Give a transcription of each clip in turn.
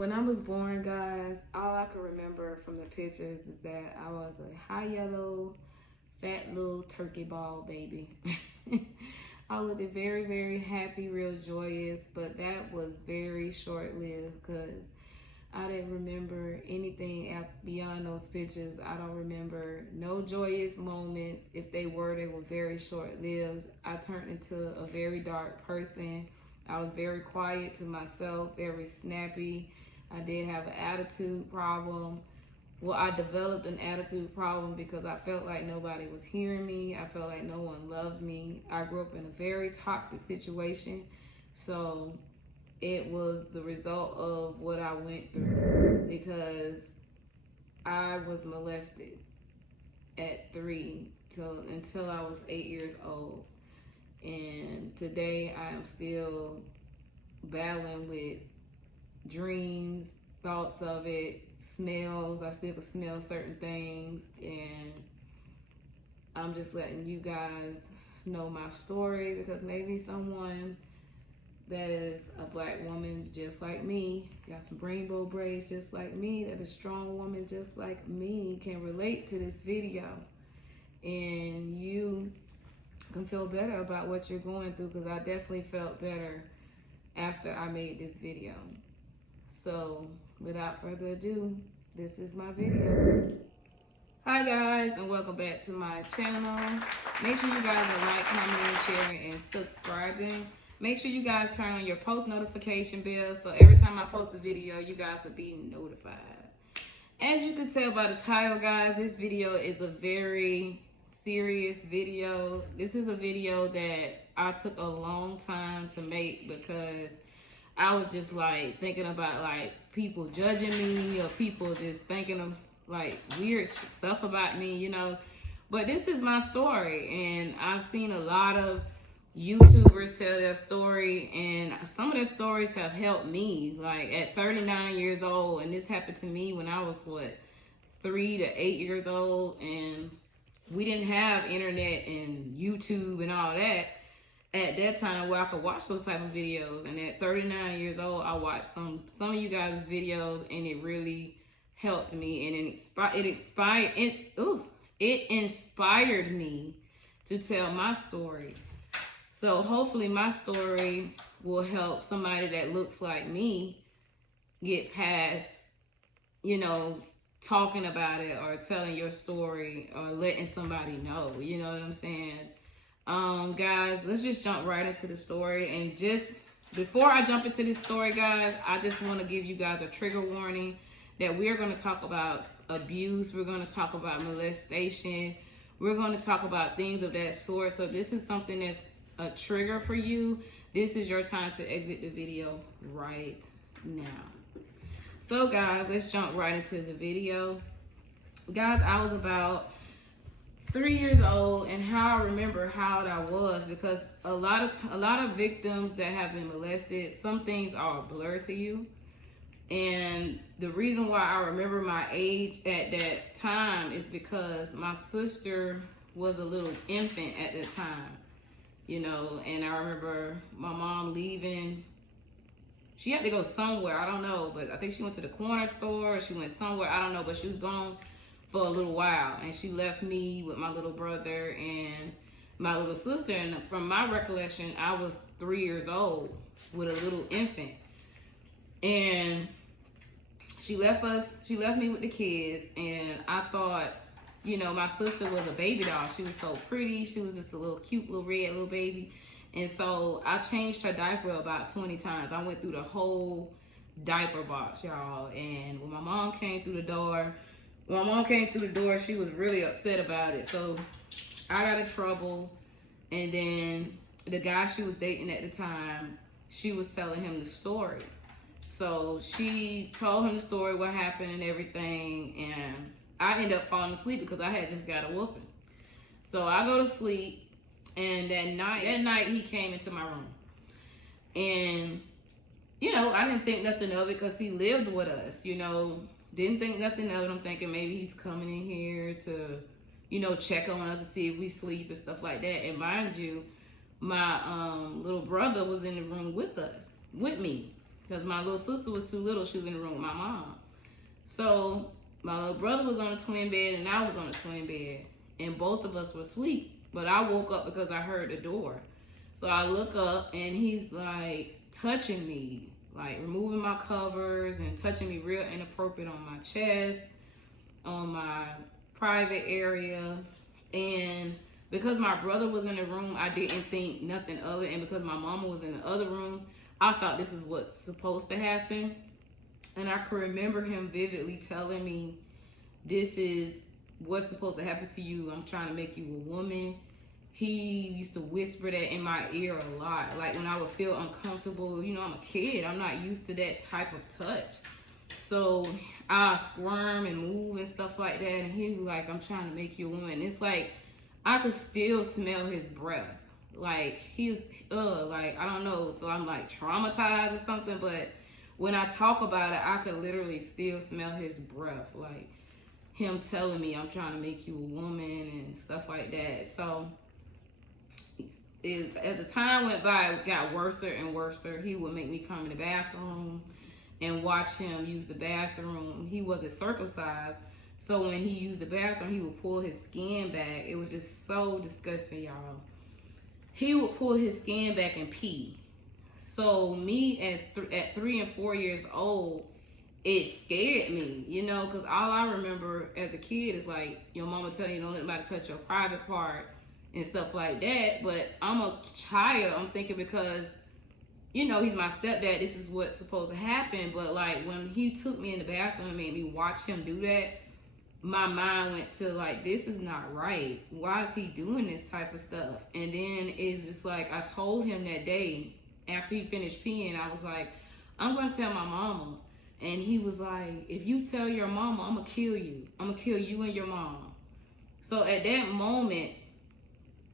When I was born, guys, all I can remember from the pictures is that I was a high yellow, fat little turkey ball baby. I looked very, very happy, real joyous, but that was very short lived because I didn't remember anything beyond those pictures. I don't remember no joyous moments. If they were, they were very short lived. I turned into a very dark person. I was very quiet to myself, very snappy. I did have an attitude problem. Well, I developed an attitude problem because I felt like nobody was hearing me. I felt like no one loved me. I grew up in a very toxic situation. So it was the result of what I went through because I was molested at 3 until I was 8 years old. And today I am still battling with dreams, thoughts of it, smells. I still can smell certain things, and I'm just letting you guys know my story because maybe someone that is a black woman just like me, got some rainbow braids just like me, that is a strong woman just like me, can relate to this video, and you can feel better about what you're going through, because I definitely felt better after I made this video. So without further ado, this is my video. Hi guys, and welcome back to my channel. Make sure you guys are like, commenting, sharing, and subscribing. Make sure you guys turn on your post notification bell so every time I post a video, you guys will be notified. As you can tell by the title, guys, this video is a very serious video. This is a video that I took a long time to make because I was just like thinking about like people judging me or people just thinking of like weird stuff about me, you know. But this is my story, and I've seen a lot of YouTubers tell their story, and some of their stories have helped me. Like at 39 years old, and this happened to me when I was 3 to 8 years old, and we didn't have internet and YouTube and all that at that time where I could watch those type of videos. And at 39 years old, I watched some of you guys' videos, and it really helped me, and it inspired me to tell my story. So hopefully my story will help somebody that looks like me get past, you know, talking about it or telling your story or letting somebody know, you know what I'm saying? Guys, let's just jump right into the story. And just before I jump into this story, guys, I just want to give you guys a trigger warning that we're going to talk about abuse. We're going to talk about molestation. We're going to talk about things of that sort. So this is something that's a trigger for you. This is your time to exit the video right now. So guys, let's jump right into the video. Guys, I was about 3 years old, and how I remember how I was, because a lot of victims that have been molested, some things are blurred to you. And the reason why I remember my age at that time is because my sister was a little infant at that time, you know, and I remember my mom leaving. She had to go somewhere, I don't know, but I think she went to the corner store, or she went somewhere, I don't know, but she was gone for a little while, and she left me with my little brother and my little sister. And from my recollection, I was 3 years old with a little infant, and she left me with the kids. And I thought, you know, my sister was a baby doll. She was so pretty. She was just a little cute little red little baby. And so I changed her diaper about 20 times. I went through the whole diaper box, y'all. And when my mom came through the door, she was really upset about it. So I got in trouble. And then the guy she was dating at the time, she was telling him the story. So she told him the story, what happened and everything. And I ended up falling asleep because I had just got a whooping. So I go to sleep. And that night he came into my room. And, you know, I didn't think nothing of it because he lived with us, you know. Didn't think nothing of it. I'm thinking maybe he's coming in here to, you know, check on us to see if we sleep and stuff like that. And mind you, my little brother was in the room with me. because my little sister was too little. She was in the room with my mom. So my little brother was on a twin bed and I was on a twin bed, and both of us were asleep. But I woke up because I heard the door. So I look up and he's like touching me, like removing my covers and touching me real inappropriate on my chest, on my private area. And because my brother was in the room, I didn't think nothing of it. And because my mama was in the other room, I thought this is what's supposed to happen. And I can remember him vividly telling me, this is what's supposed to happen to you. I'm trying to make you a woman. He used to whisper that in my ear a lot. Like when I would feel uncomfortable, you know, I'm a kid. I'm not used to that type of touch. So I squirm and move and stuff like that. And he was like, I'm trying to make you a woman. It's like, I could still smell his breath. Like he's, like, I don't know if I'm like traumatized or something, but when I talk about it, I could literally still smell his breath. Like him telling me I'm trying to make you a woman and stuff like that. So as the time went by, it got worse and worse. He would make me come in the bathroom and watch him use the bathroom. He wasn't circumcised, so when he used the bathroom, he would pull his skin back. It was just so disgusting, y'all. He would pull his skin back and pee. So me at 3 and 4 years old, it scared me, you know, because all I remember as a kid is like your mama telling you don't let nobody touch your private part and stuff like that. But I'm a child. I'm thinking because, you know, he's my stepdad, this is what's supposed to happen. But like when he took me in the bathroom and made me watch him do that, my mind went to like, this is not right. Why is he doing this type of stuff? And then it's just like, I told him that day after he finished peeing, I was like, I'm going to tell my mama. And he was like, if you tell your mama, I'm going to kill you. I'm going to kill you and your mom. So at that moment,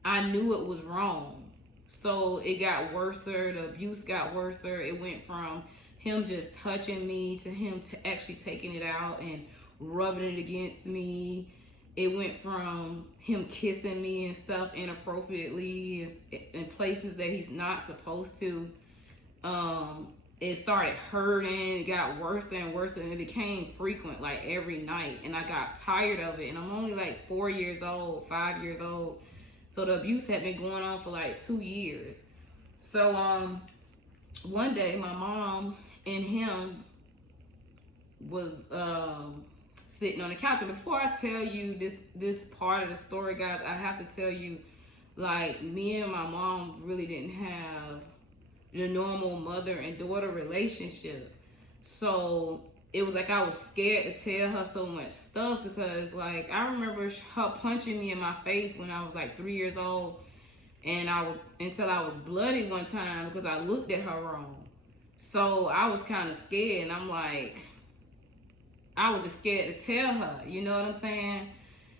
I knew it was wrong. So it got worse. The abuse got worse. It went from him just touching me to him actually taking it out and rubbing it against me. It went from him kissing me and stuff inappropriately in places that he's not supposed to. It started hurting. It got worse and worse, and it became frequent, like every night. And I got tired of it. And I'm only like 4 years old, 5 years old. So the abuse had been going on for like 2 years. So one day my mom and him was sitting on the couch. And before I tell you this part of the story, guys, I have to tell you, like, me and my mom really didn't have the normal mother and daughter relationship. So it was like I was scared to tell her so much stuff because, like, I remember her punching me in my face when I was like 3 years old, and until I was bloody one time because I looked at her wrong. So I was kind of scared, and I'm like, I was just scared to tell her, you know what I'm saying?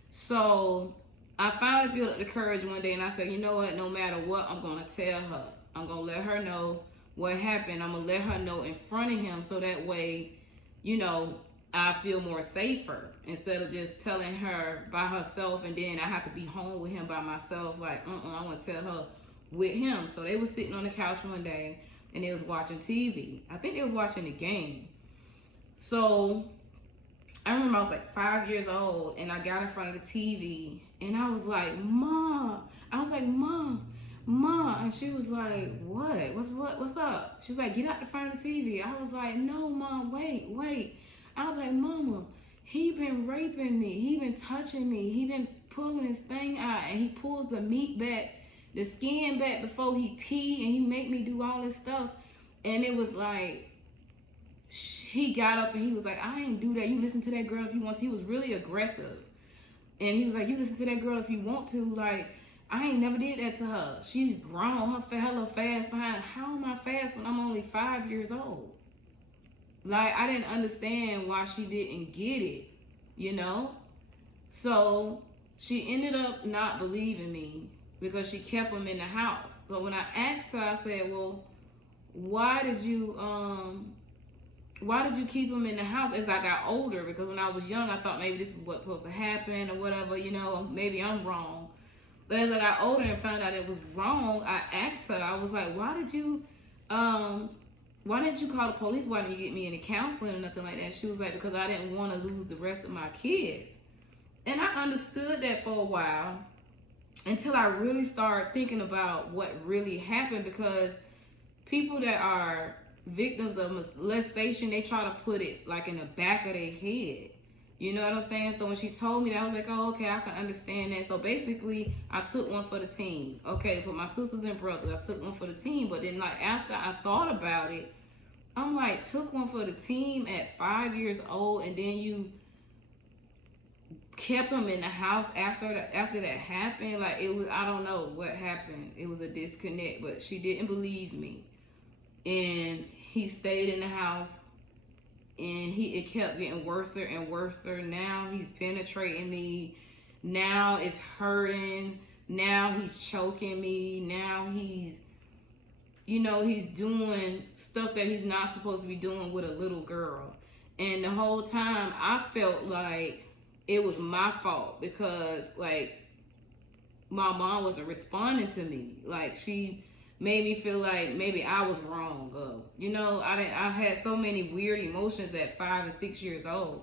So I finally built up the courage one day, and I said, you know what, no matter what, I'm going to tell her. I'm going to let her know what happened. I'm going to let her know in front of him so that way, you know, I feel more safer instead of just telling her by herself and then I have to be home with him by myself. Like, I want to tell her with him. So they was sitting on the couch one day and they was watching TV. I think they was watching the game. So I remember I was like 5 years old and I got in front of the TV and I was like, Mom. I was like, Mom. And she was like, what? What's up? She was like, get out the front of the TV. I was like, no, Mom, wait. I was like, Mama, he been raping me. He been touching me. He been pulling his thing out and he pulls the meat back, the skin back before he pee, and he make me do all this stuff. And it was like, he got up and he was like, I ain't do that. You listen to that girl if you want to. He was really aggressive. And he was like, you listen to that girl if you want to. Like, I ain't never did that to her. She's grown. Her hella fast behind. How am I fast when I'm only 5 years old? Like, I didn't understand why she didn't get it, you know? So she ended up not believing me because she kept him in the house. But when I asked her, I said, well, why did you keep him in the house as I got older? Because when I was young, I thought maybe this is what's supposed to happen or whatever, you know, maybe I'm wrong. But as I got older and found out it was wrong, I asked her, I was like, why did you why didn't you call the police? Why didn't you get me any counseling or nothing like that? She was like, because I didn't want to lose the rest of my kids. And I understood that for a while until I really started thinking about what really happened, because people that are victims of molestation, they try to put it like in the back of their head. You know what I'm saying? So when she told me that, I was like, oh, okay, I can understand that. So basically, I took one for the team. Okay, for my sisters and brothers, I took one for the team. But then, like, after I thought about it, I'm like, took one for the team at 5 years old, and then you kept them in the house after that happened. Like, it was, I don't know what happened. It was a disconnect, but she didn't believe me. And he stayed in the house, and it kept getting worse and worse. Now he's penetrating me. Now it's hurting. Now he's choking me. Now he's, he's doing stuff that he's not supposed to be doing with a little girl. And the whole time I felt like it was my fault, because like my mom wasn't responding to me. Like, she made me feel like maybe I was wrong. I had so many weird emotions at 5 and 6 years old.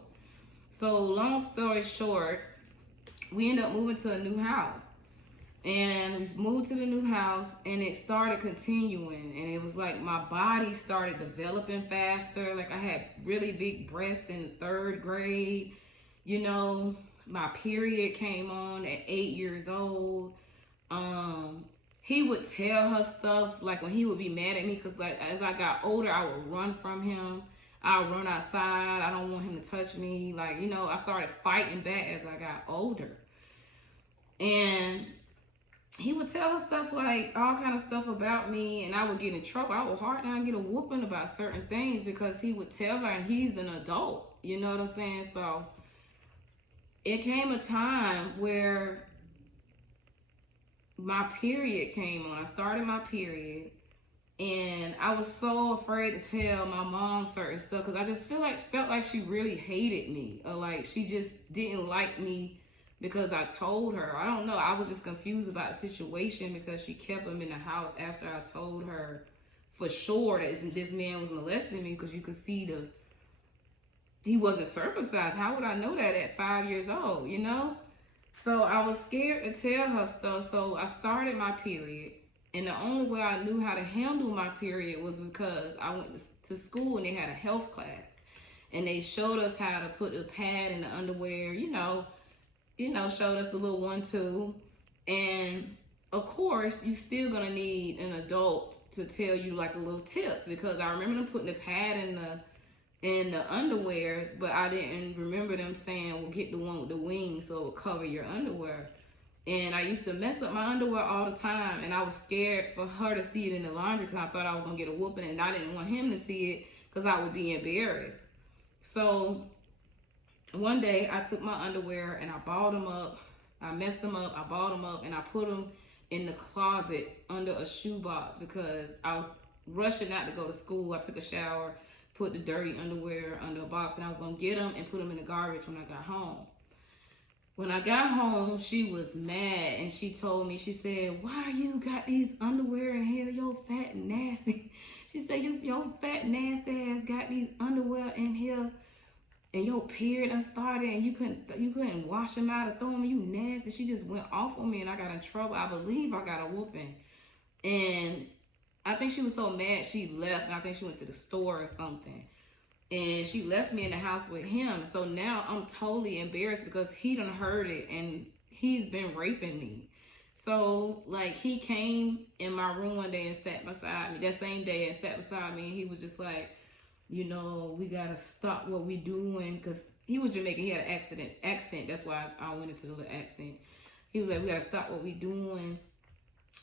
So long story short, we ended up moving to a new house. And we moved to the new house, and it started continuing. And it was like my body started developing faster. Like, I had really big breasts in the 3rd grade. My period came on at 8 years old. He would tell her stuff, like when he would be mad at me, because like as I got older, I would run from him. I would run outside. I don't want him to touch me. Like, I started fighting back as I got older. And he would tell her stuff, like all kind of stuff about me, and I would get in trouble. I would hard down get a whooping about certain things, because he would tell her, and he's an adult. You know what I'm saying? So it came a time where my period came on. I started my period, and I was so afraid to tell my mom certain stuff, because I just felt like she really hated me, or like she just didn't like me because I told her. I don't know. I was just confused about the situation, because she kept him in the house after I told her for sure that this man was molesting me, because you could see he wasn't circumcised. How would I know that at 5 years old, So I was scared to tell her stuff. So I started my period. And the only way I knew how to handle my period was because I went to school, and they had a health class. And they showed us how to put the pad in the underwear, showed us the little 1-2. And of course, you still gonna need an adult to tell you like a little tips, because I remember them putting the pad in the underwears, but I didn't remember them saying, well, get the one with the wings so it'll cover your underwear. And I used to mess up my underwear all the time, and I was scared for her to see it in the laundry, because I thought I was gonna get a whooping, and I didn't want him to see it because I would be embarrassed. So one day I took my underwear and I balled them up. I messed them up, I balled them up, and I put them in the closet under a shoebox, because I was rushing out to go to school. I took a shower, put the dirty underwear under a box, and I was gonna get them and put them in the garbage when I got home. When I got home, she was mad, and she told me, she said, why you got these underwear in here? Yo, fat and nasty. She said, your fat nasty ass got these underwear in here, and your period done started, and you couldn't wash them out or throw them. You nasty. She just went off on me, and I got in trouble. I believe I got a whooping. And I think she was so mad she left, and I think she went to the store or something. And she left me in the house with him. So now I'm totally embarrassed, because he done heard it, and he's been raping me. So like, he came in my room one day and sat beside me that same day, and sat beside me, and he was just like, we gotta stop what we doing, because he was Jamaican. He had an accent. That's why I went into the little accent. He was like, we gotta stop what we doing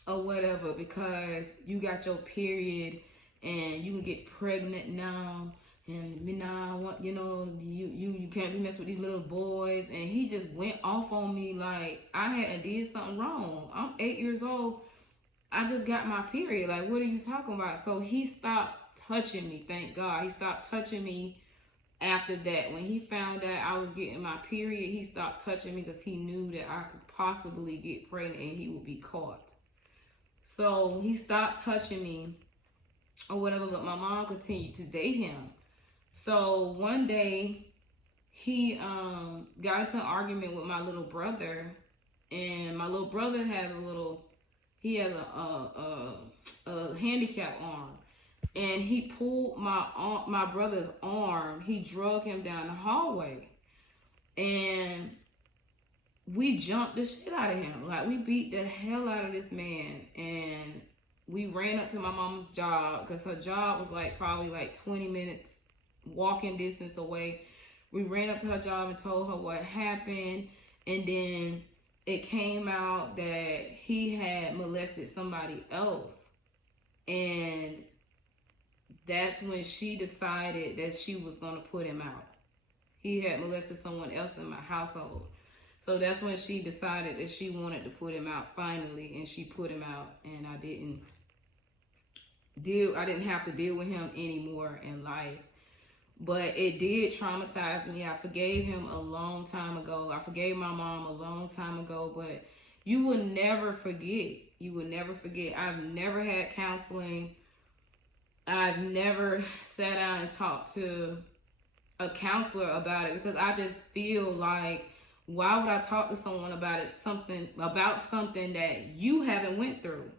or whatever, because you got your period and you can get pregnant now, and me now want, you can't be messing with these little boys. And he just went off on me like I hadn't did something wrong. I'm 8 years old. I just got my period. Like, what are you talking about? So he stopped touching me. Thank God. He stopped touching me after that. When he found out I was getting my period, he stopped touching me, because he knew that I could possibly get pregnant and he would be caught. So he stopped touching me. or whatever, but my mom continued to date him. So one day he got into an argument with my little brother, and my little brother has a handicap arm, and he pulled my brother's arm. He drug him down the hallway, and we jumped the shit out of him. Like, we beat the hell out of this man, and we ran up to my mom's job because her job was like probably like 20 minutes walking distance away. We ran up to her job and told her what happened, and then it came out that he had molested somebody else, and that's when she decided that she was going to put him out. He had molested someone else in my household. So that's when she decided that she wanted to put him out finally, and she put him out, and I didn't have to deal with him anymore in life. But it did traumatize me. I forgave him a long time ago. I forgave my mom a long time ago, but you will never forget. You will never forget. I've never had counseling. I've never sat down and talked to a counselor about it, because I just feel like, why would I talk to someone about something that you haven't went through?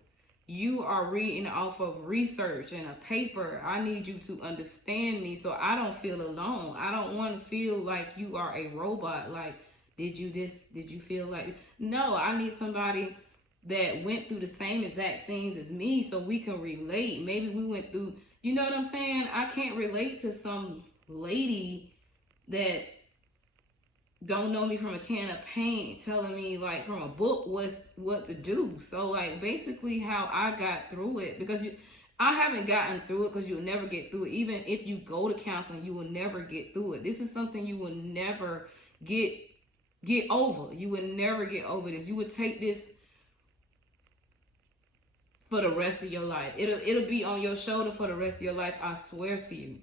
You are reading off of research and a paper. I need you to understand me so I don't feel alone. I don't want to feel like you are a robot. Like, did you feel like... No, I need somebody that went through the same exact things as me so we can relate. Maybe we went through, you know what I'm saying? I can't relate to some lady that don't know me from a can of paint telling me like from a book what to do. So like basically how I got through it, because I haven't gotten through it, because you'll never get through it. Even if you go to counseling, you will never get through it. This is something you will never get over. You will never get over this. You would take this for the rest of your life. It'll be on your shoulder for the rest of your life. I swear to you.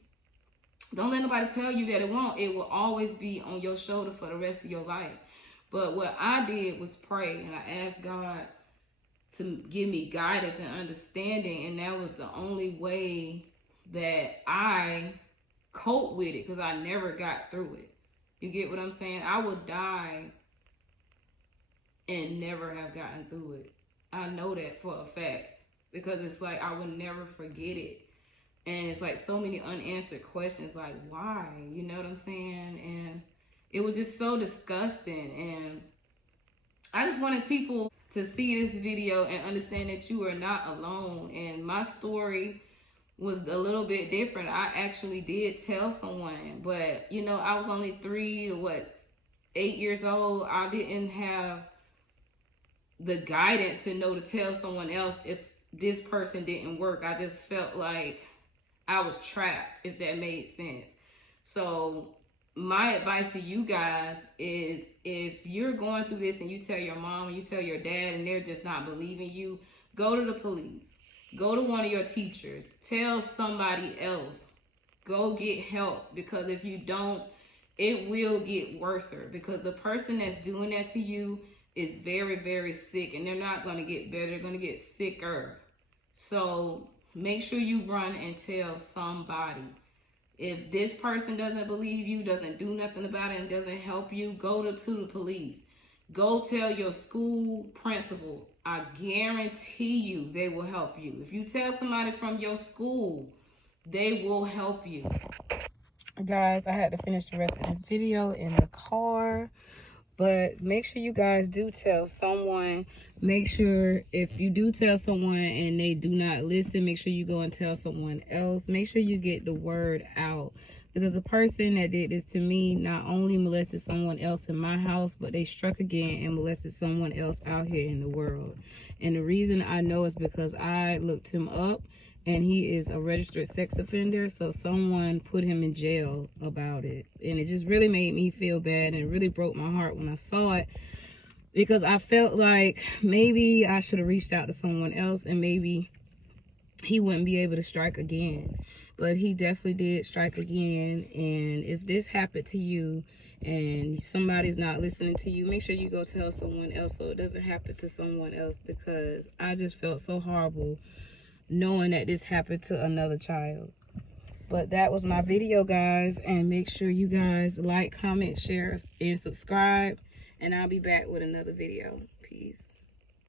Don't let nobody tell you that it won't. It will always be on your shoulder for the rest of your life. But what I did was pray, and I asked God to give me guidance and understanding, and that was the only way that I coped with it, because I never got through it. You get what I'm saying? I would die and never have gotten through it. I know that for a fact, because it's like I would never forget it. And it's like so many unanswered questions, like why? You know what I'm saying? And it was just so disgusting. And I just wanted people to see this video and understand that you are not alone. And my story was a little bit different. I actually did tell someone, but you know, I was only 3 to 8 years old. I didn't have the guidance to know to tell someone else if this person didn't work. I just felt like I was trapped, if that made sense. So my advice to you guys is, if you're going through this and you tell your mom and you tell your dad and they're just not believing you, go to the police. Go to one of your teachers. Tell somebody else. Go get help, because if you don't, it will get worse, because the person that's doing that to you is very, very sick, and they're not going to get better. They're going to get sicker. So make sure you run and tell somebody. If this person doesn't believe you, doesn't do nothing about it, and doesn't help you, go to the police. Go tell your school principal. I guarantee you they will help you. If you tell somebody from your school, they will help you. Guys, I had to finish the rest of this video in the car. But make sure you guys do tell someone. Make sure if you do tell someone and they do not listen, make sure you go and tell someone else. Make sure you get the word out. Because the person that did this to me not only molested someone else in my house, but they struck again and molested someone else out here in the world. And the reason I know is because I looked him up, and he is a registered sex offender. So someone put him in jail about it. And it just really made me feel bad, and it really broke my heart when I saw it, because I felt like maybe I should have reached out to someone else, and maybe he wouldn't be able to strike again. But he definitely did strike again. And if this happened to you and somebody's not listening to you, make sure you go tell someone else so it doesn't happen to someone else, because I just felt so horrible knowing that this happened to another child. But that was my video, guys, and make sure you guys like, comment, share, and subscribe, and I'll be back with another video. Peace.